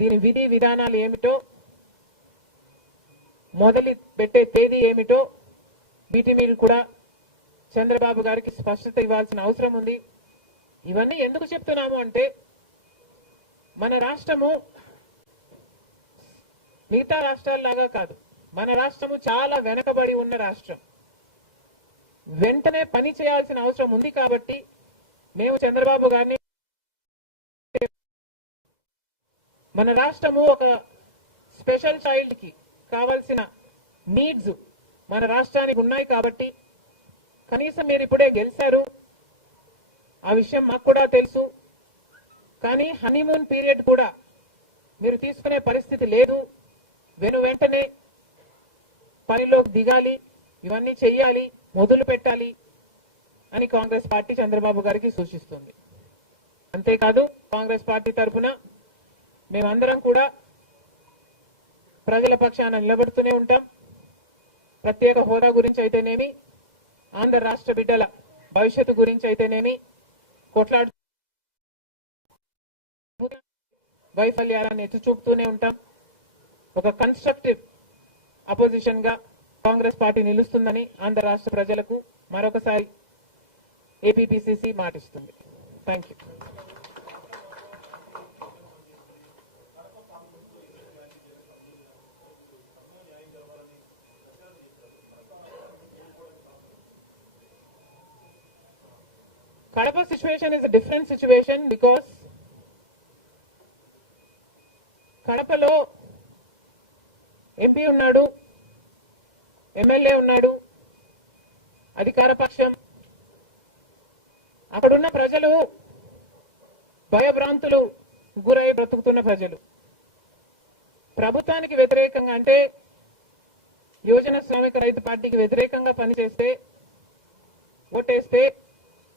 దీని విధి విధానాలు ఏమిటో మొదలు పెట్టే తేదీ ఏమిటో వీటి మీరు కూడా చంద్రబాబు గారికి స్పష్టత ఇవ్వాల్సిన అవసరం ఉంది ఇవన్నీ ఎందుకు చెప్తున్నాము అంటే మన రాష్ట్రము మిగతా రాష్ట్రాల్లాగా కాదు మన రాష్ట్రము చాలా వెనకబడి ఉన్న రాష్ట్రం వెంటనే పని చేయాల్సిన అవసరం ఉంది కాబట్టి మేము చంద్రబాబు గారిని మన రాష్ట్రము ఒక స్పెషల్ చైల్డ్కి కావాల్సిన నీడ్స్ మన రాష్ట్రానికి ఉన్నాయి కాబట్టి కనీసం మీరు ఇప్పుడే గెలిచారు ఆ విషయం మాకు కూడా తెలుసు కానీ హనీమూన్ పీరియడ్ కూడా మీరు తీసుకునే పరిస్థితి లేదు వెను వెంటనే పనిలోకి దిగాలి ఇవన్నీ చెయ్యాలి మొదలు పెట్టాలి అని కాంగ్రెస్ పార్టీ చంద్రబాబు గారికి సూచిస్తుంది అంతేకాదు కాంగ్రెస్ పార్టీ తరఫున మేమందరం కూడా ప్రజల పక్షాన నిలబడుతూనే ఉంటాం ప్రత్యేక హోదా గురించి అయితేనేమి ఆంధ్ర రాష్ట్ర బిడ్డల భవిష్యత్తు గురించి అయితేనేమి కొట్లాడు వైఫల్యాలను ఎత్తి చూపుతూనే ఉంటాం ఒక కన్స్ట్రక్టివ్ అపోజిషన్ గా కాంగ్రెస్ పార్టీ నిలుస్తుందని ఆంధ్ర రాష్ట్ర ప్రజలకు మరొకసారి APPCC మాటిస్తుంది thank you Nagpur situation is a different situation because కడపలో ఎంపీ ఉన్నాడు ఎమ్మెల్యే ఉన్నాడు అధికార పక్షం అక్కడున్న ప్రజలు భయభ్రాంతులు గురై బ్రతుకుతున్న ప్రజలు ప్రభుత్వానికి వ్యతిరేకంగా అంటే యువజన శ్రామిక రైతు పార్టీకి వ్యతిరేకంగా పనిచేస్తే ఓటేస్తే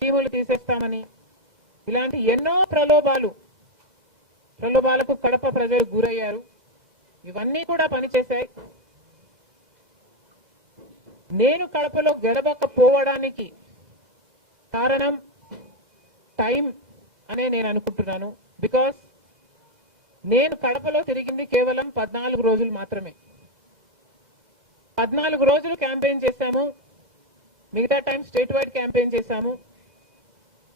టీములు తీసేస్తామని ఇలాంటి ఎన్నో ప్రలోభాలు ప్రలోభాలకు కడప ప్రజలు గురయ్యారు ఇవన్నీ కూడా పనిచేశాయి నేను కడపలో గడపకపోవడానికి కారణం టైం అనే నేను అనుకుంటున్నాను బికాస్ నేను కడపలో తిరిగింది కేవలం పద్నాలుగు రోజులు మాత్రమే పద్నాలుగు రోజులు క్యాంపెయిన్ చేశాము మిగతా టైం స్టేట్ వైడ్ క్యాంపెయిన్ చేశాము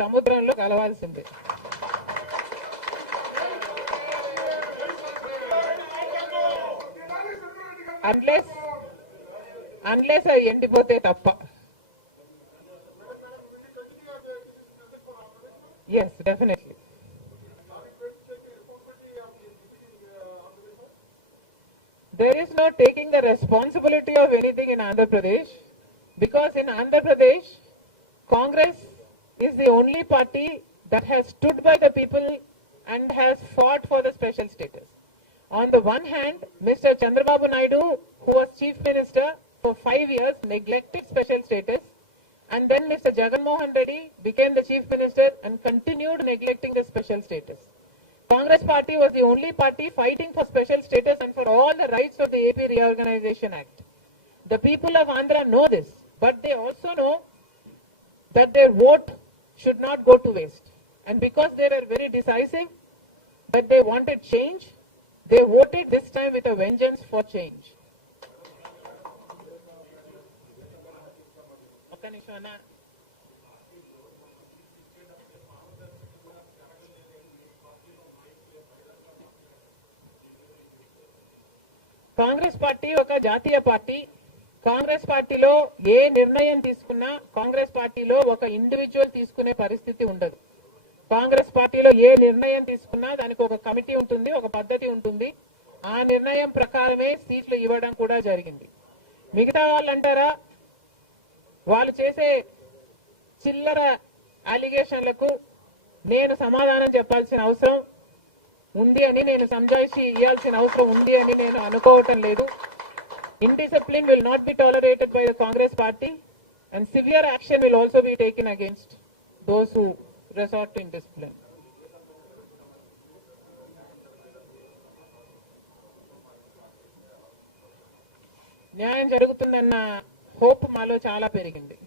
సముద్రంలో కలవాల్సిందే అన్లెస్ అన్లెస్ అది ఎండిపోతే తప్ప yes definitely there is no taking the responsibility of anything in Andhra Pradesh because in Andhra Pradesh, Congress is the only party that has stood by the people and has fought for the special status. On the one hand, Mr. Chandrababu Naidu, who was chief minister for five years, neglected special status. And then Mr. Jagannath Reddy became the chief minister and continued neglecting the special status. Congress party was the only party fighting for special status and for all the rights of the AP Reorganization Act. The people of Andhra know this, but they also know that their vote should not go to waste. And because they were very decisive, that they wanted change, they voted this time with a vengeance for change. ఒక్క నిమిషం అన్న. Congress party ఒక జాతీయ party Congress పార్టీలో ఏ నిర్ణయం తీసుకున్నా కాంగ్రెస్ పార్టీలో ఒక ఇండివిజువల్ తీసుకునే పరిస్థితి ఉండదు కాంగ్రెస్ పార్టీలో ఏ నిర్ణయం తీసుకున్నా దానికి ఒక కమిటీ ఉంటుంది ఒక పద్ధతి ఉంటుంది ఆ నిర్ణయం ప్రకారమే సీట్లు ఇవ్వడం కూడా జరిగింది మిగతా వాళ్ళు అంటారా వాళ్ళు చేసే చిల్లర అలిగేషన్లకు నేను సమాధానం చెప్పాల్సిన అవసరం ఉంది అని నేను సంజాయిషి ఇవ్వాల్సిన అవసరం ఉంది అని నేను అనుకోవటం లేదు Indiscipline will not be tolerated by the Congress party and severe action will also be taken against those who resort to indiscipline. న్యాయం జరుగుతుందన్న హోప్ మాలో చాలా పెరిగింది